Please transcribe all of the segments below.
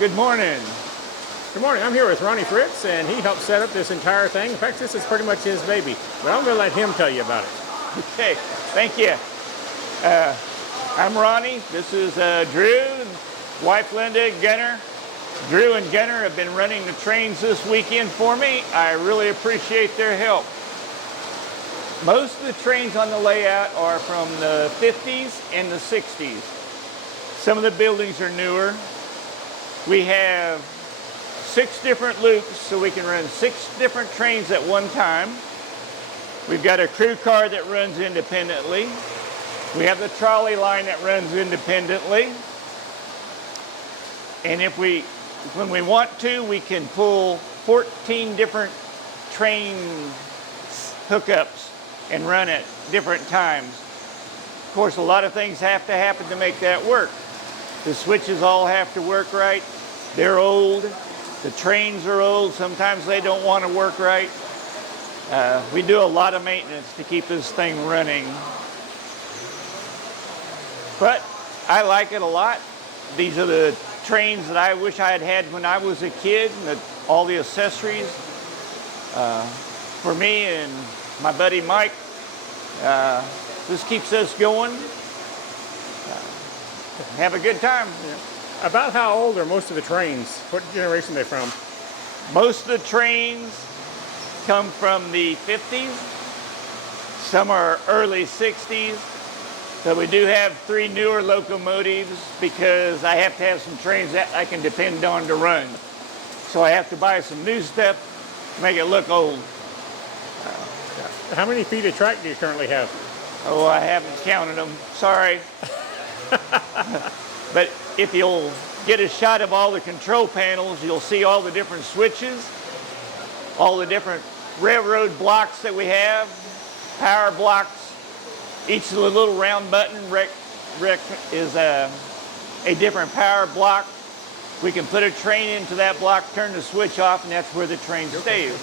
Good morning. Good morning. I'm here with Ronnie Fritts, and he helped set up this entire thing. In fact, this is pretty much his baby, but I'm going to let him tell you about it. Okay, thank you. I'm Ronnie. This is Drew, wife Linda, Gunner. Drew and Gunner have been running the trains this weekend for me. I really appreciate their help. Most of the trains on the layout are from the 50s and the 60s. Some of the buildings are newer. We have 6 different loops, so we can run 6 different trains at one time. We've got a crew car that runs independently. We have the trolley line that runs independently. And when we want to, we can pull 14 different train hookups and run at different times. Of course, a lot of things have to happen to make that work. The switches all have to work right. They're old. The trains are old. Sometimes they don't want to work right. We do a lot of maintenance to keep this thing running. But I like it a lot. These are the trains that I wish I had had when I was a kid, and all the accessories. For me and my buddy Mike, this keeps us going. Have a good time. Yeah. About how old are most of the trains? What generation are they from? Most of the trains come from the 50s. Some are early 60s. So we do have 3 newer locomotives because I have to have some trains that I can depend on to run. So I have to buy some new stuff to make it look old. How many feet of track do you currently have? Oh, I haven't counted them. Sorry. But if you'll get a shot of all the control panels, you'll see all the different switches, all the different railroad blocks that we have, power blocks. Each of the little round button is a different power block. We can put a train into that block, turn the switch off, and that's where the train stays.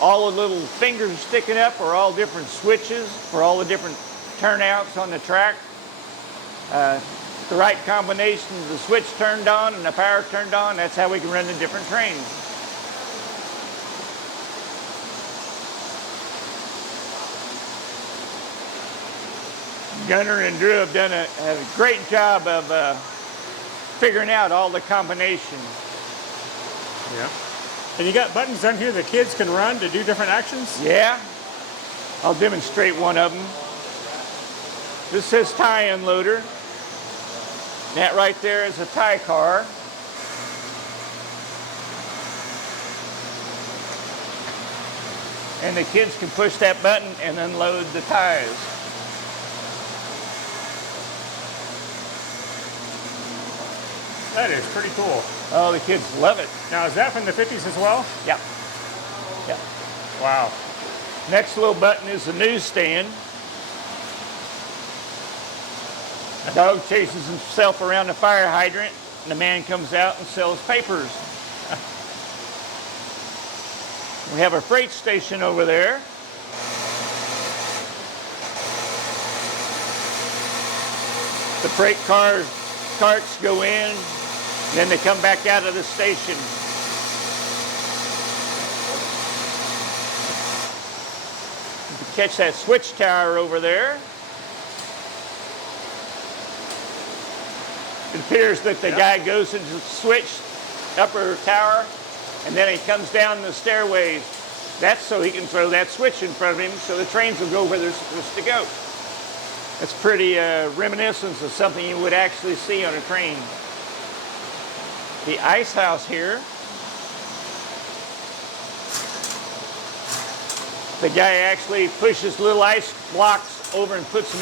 All the little fingers sticking up are all different switches for all the different turnouts on the track. The right combination of the switch turned on and the power turned on, that's how we can run the different trains. Gunner and Drew have done a great job of figuring out all the combinations. Yeah. And you got buttons on here the kids can run to do different actions? Yeah. I'll demonstrate one of them. This says tie unloader. That right there is a tie car. And the kids can push that button and unload the ties. That is pretty cool. Oh, the kids love it. Now, is that from the 50s as well? Yeah. Yeah. Wow. Next little button is the newsstand. A dog chases himself around the fire hydrant, and the man comes out and sells papers. We have a freight station over there. The freight carts go in, then they come back out of the station. You can catch that switch tower over there. It appears that the guy goes into the switch upper tower, and then he comes down the stairways. That's so he can throw that switch in front of him so the trains will go where they're supposed to go. That's pretty reminiscent of something you would actually see on a train. The ice house here. The guy actually pushes little ice blocks over and puts them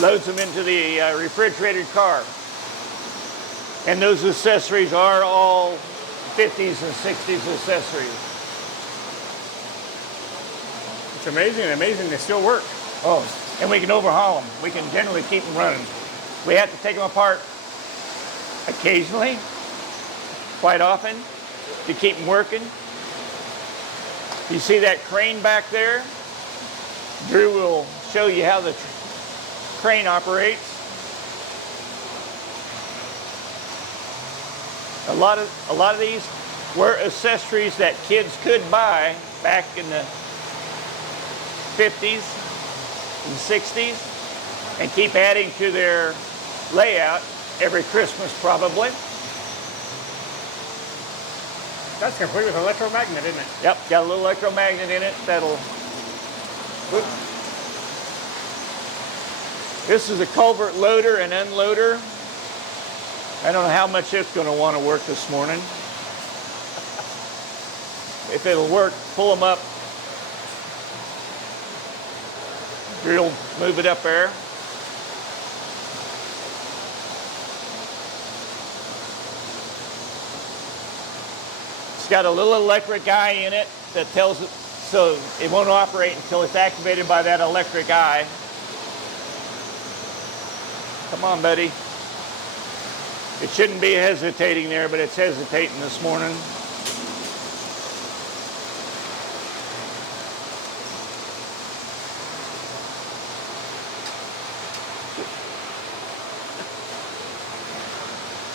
loads them into the refrigerated car. And those accessories are all 50s and 60s accessories. It's amazing they still work. Oh, and we can overhaul them. We can generally keep them running. We have to take them apart occasionally, quite often, to keep them working. You see that crane back there? Drew will show you how the crane operates. A lot of these were accessories that kids could buy back in the 50s and 60s and keep adding to their layout every Christmas probably. That's complete with electromagnet, isn't it? Yep, got a little electromagnet in it that'll... Whoop. This is a culvert loader and unloader. I don't know how much it's going to want to work this morning. If it'll work, pull them up. Drill, move it up there. It's got a little electric eye in it that tells it, so it won't operate until it's activated by that electric eye. Come on, buddy. It shouldn't be hesitating there, but it's hesitating this morning.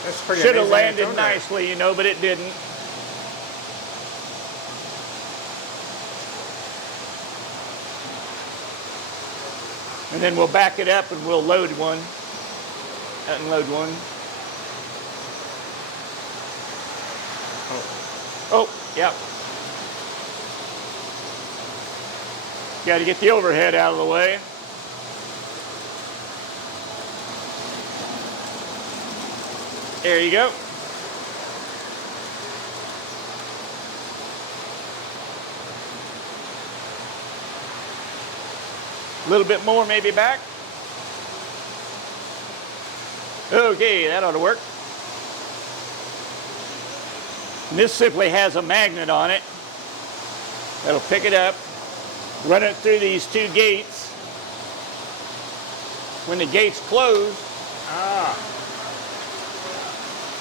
That's pretty Should have amazing landed nicely, you know, but it didn't. And then we'll back it up and we'll load one. Unload one. Oh, yep. Got to get the overhead out of the way. There you go. A little bit more maybe back. Okay, that ought to work. And this simply has a magnet on it that'll pick it up, run it through these two gates. When the gates close,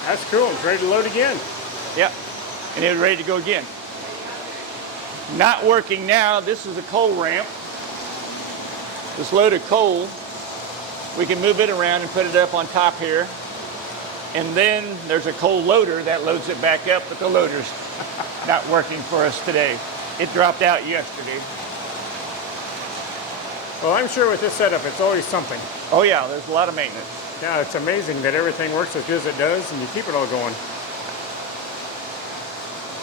that's cool. It's ready to load again. yep, and it's ready to go again. Not working now. This is a coal ramp. This load of coal, we can move it around and put it up on top here. And then there's a coal loader that loads it back up, but the loader's not working for us today. It dropped out yesterday. Well, I'm sure with this setup, it's always something. Oh yeah, there's a lot of maintenance. Yeah, it's amazing that everything works as good as it does, and you keep it all going.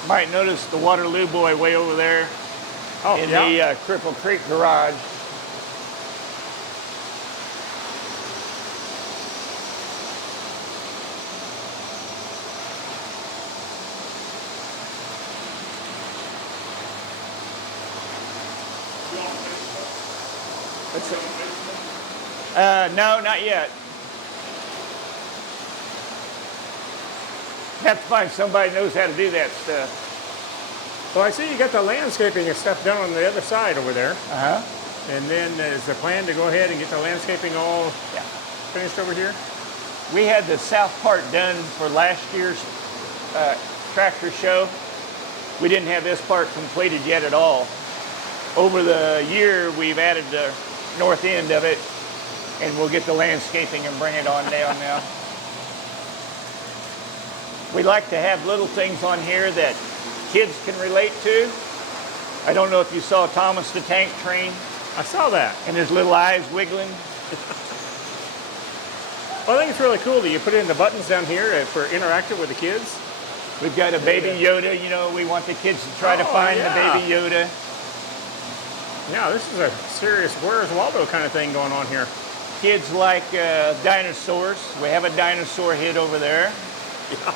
Might notice the Waterloo boy way over there in the Cripple Creek garage. No, not yet. Have to find somebody who knows how to do that stuff. Well, I see you got the landscaping and stuff done on the other side over there. Uh-huh. And then is the plan to go ahead and get the landscaping all finished over here? We had the south part done for last year's tractor show. We didn't have this part completed yet at all. Over the year, we've added the north end of it, and we'll get the landscaping and bring it on down now. We like to have little things on here that kids can relate to. I don't know if you saw Thomas the Tank Train. I saw that. And his little eyes wiggling. Well, I think it's really cool that you put in the buttons down here for interactive with the kids. We've got a baby Yoda. You know, we want the kids to try to find the baby Yoda. Yeah, this is a serious Where's Waldo kind of thing going on here. Kids like dinosaurs. We have a dinosaur hid over there. Yeah.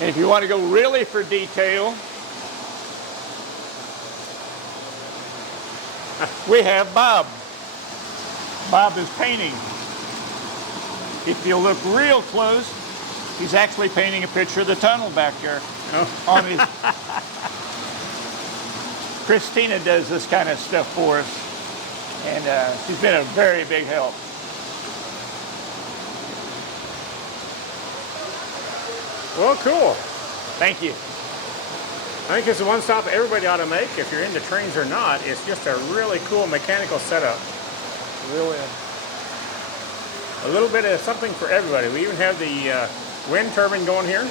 And if you want to go really for detail, we have Bob. Bob is painting. If you look real close, he's actually painting a picture of the tunnel back there. On his. Christina does this kind of stuff for us, and she's been a very big help. Well, cool. Thank you. I think it's the one stop everybody ought to make, if you're into trains or not. It's just a really cool mechanical setup. really a little bit of something for everybody. We even have the wind turbine going here.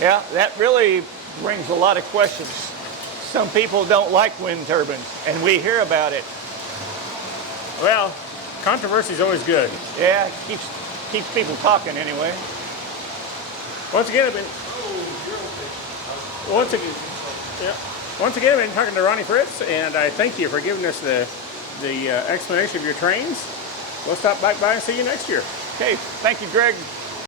Yeah, that really brings a lot of questions. Some people don't like wind turbines, and we hear about it. Well, controversy is always good. Yeah, it keeps people talking anyway. Once again, I've been talking to Ronnie Fritts, and I thank you for giving us the explanation of your trains. We'll stop back by and see you next year. Okay, thank you, Greg.